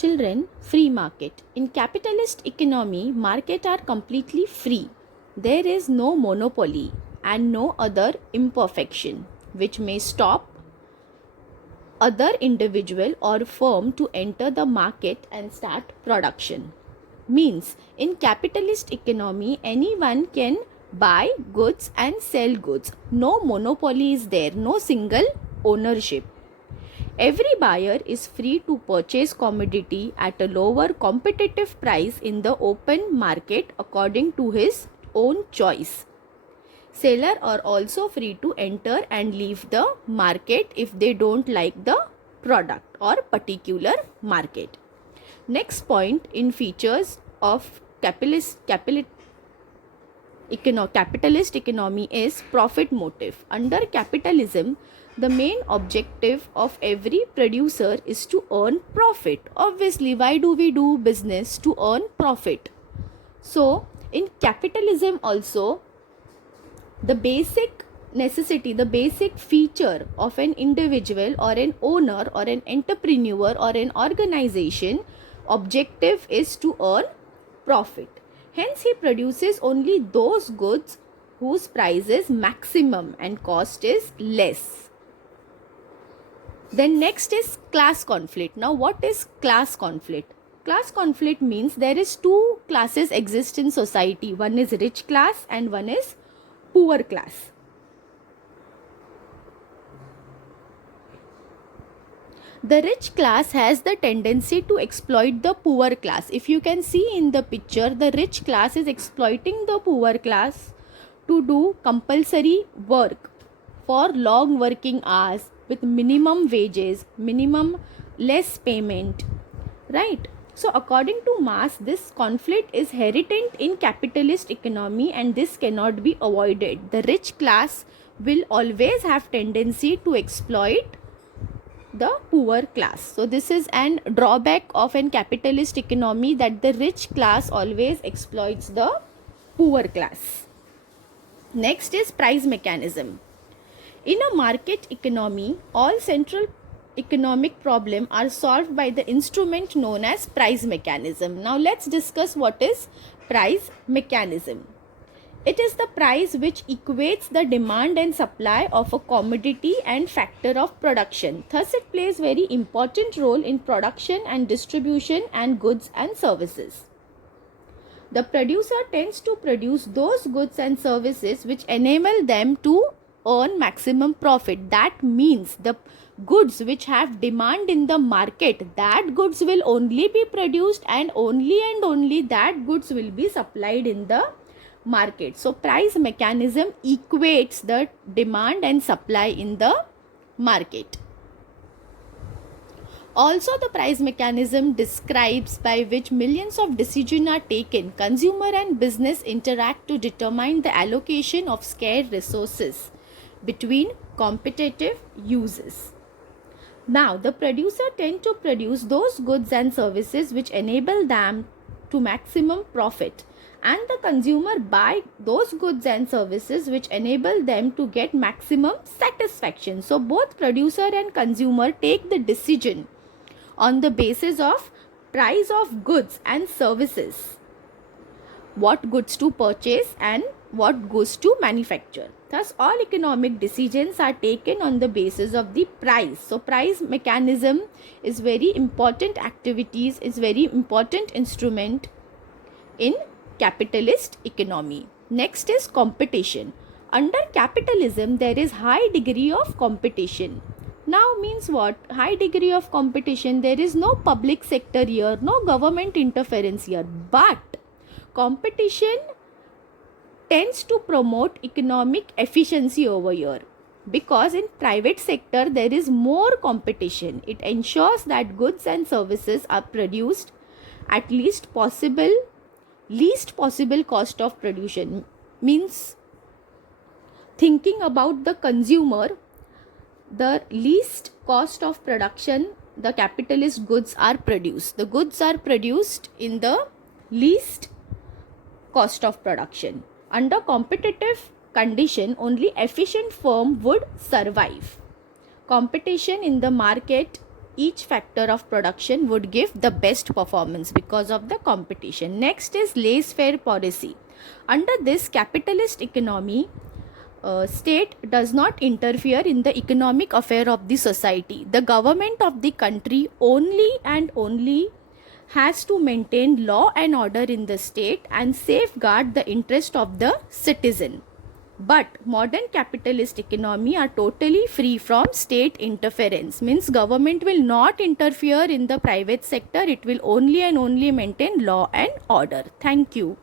Children, free market. In capitalist economy, market are completely free. There is no monopoly and no other imperfection which may stop other individual or firm to enter the market and start production. Means in capitalist economy anyone can buy goods and sell goods. No monopoly is there, no single ownership. Every buyer is free to purchase commodity at a lower competitive price in the open market according to his own choice. Sellers are also free to enter and leave the market if they don't like the product or particular market. Next point in features of capitalist economy is profit motive. Under capitalism, the main objective of every producer is to earn profit. Obviously, why do we do business? To earn profit. So, in capitalism also, the basic necessity, the basic feature of an individual or an owner or an entrepreneur or an organization objective is to earn profit. Hence, he produces only those goods whose price is maximum and cost is less. Then next is class conflict. Now, what is class conflict? Class conflict means there is two classes exist in society. One is rich class and one is poor class. The rich class has the tendency to exploit the poor class. If you can see in the picture, the rich class is exploiting the poor class to do compulsory work for long working hours with minimum wages, minimum less payment, right? So according to Marx, this conflict is inherent in capitalist economy and this cannot be avoided. The rich class will always have tendency to exploit the poor class. So this is an drawback of an capitalist economy, that the rich class always exploits the poor class. Next is price mechanism. In a market economy, all central economic problems are solved by the instrument known as price mechanism. Now let's discuss what is price mechanism. It is the price which equates the demand and supply of a commodity and factor of production. Thus, it plays very important role in production and distribution and goods and services. The producer tends to produce those goods and services which enable them to earn maximum profit. That means the goods which have demand in the market, that goods will only be produced and only that goods will be supplied in the market. So price mechanism equates the demand and supply in the market. Also, the price mechanism describes by which millions of decisions are taken. Consumer and business interact to determine the allocation of scarce resources between competitive uses. Now, the producer tends to produce those goods and services which enable them to maximum profit, and the consumer buy those goods and services which enable them to get maximum satisfaction. So both producer and consumer take the decision on the basis of price of goods and services, what goods to purchase and what goods to manufacture. Thus, all economic decisions are taken on the basis of the price. So price mechanism is very important activities, is very important instrument in capitalist economy. Next is competition. Under capitalism, there is high degree of competition. Now means what? High degree of competition. There is no public sector here, no government interference here, but competition tends to promote economic efficiency over here, because in private sector there is more competition. It ensures that goods and services are produced at least possible cost of production. Means thinking about the consumer, the least cost of production the capitalist goods are produced. The goods are produced in the least cost of production. Under competitive condition, only efficient firm would survive. Competition in the market each factor of production would give the best performance because of the competition. Next is laissez-faire policy. Under this capitalist economy, state does not interfere in the economic affair of the society. The government of the country only and only has to maintain law and order in the state and safeguard the interest of the citizen. But modern capitalist economy are totally free from state interference. Means government will not interfere in the private sector. It will only and only maintain law and order. Thank you.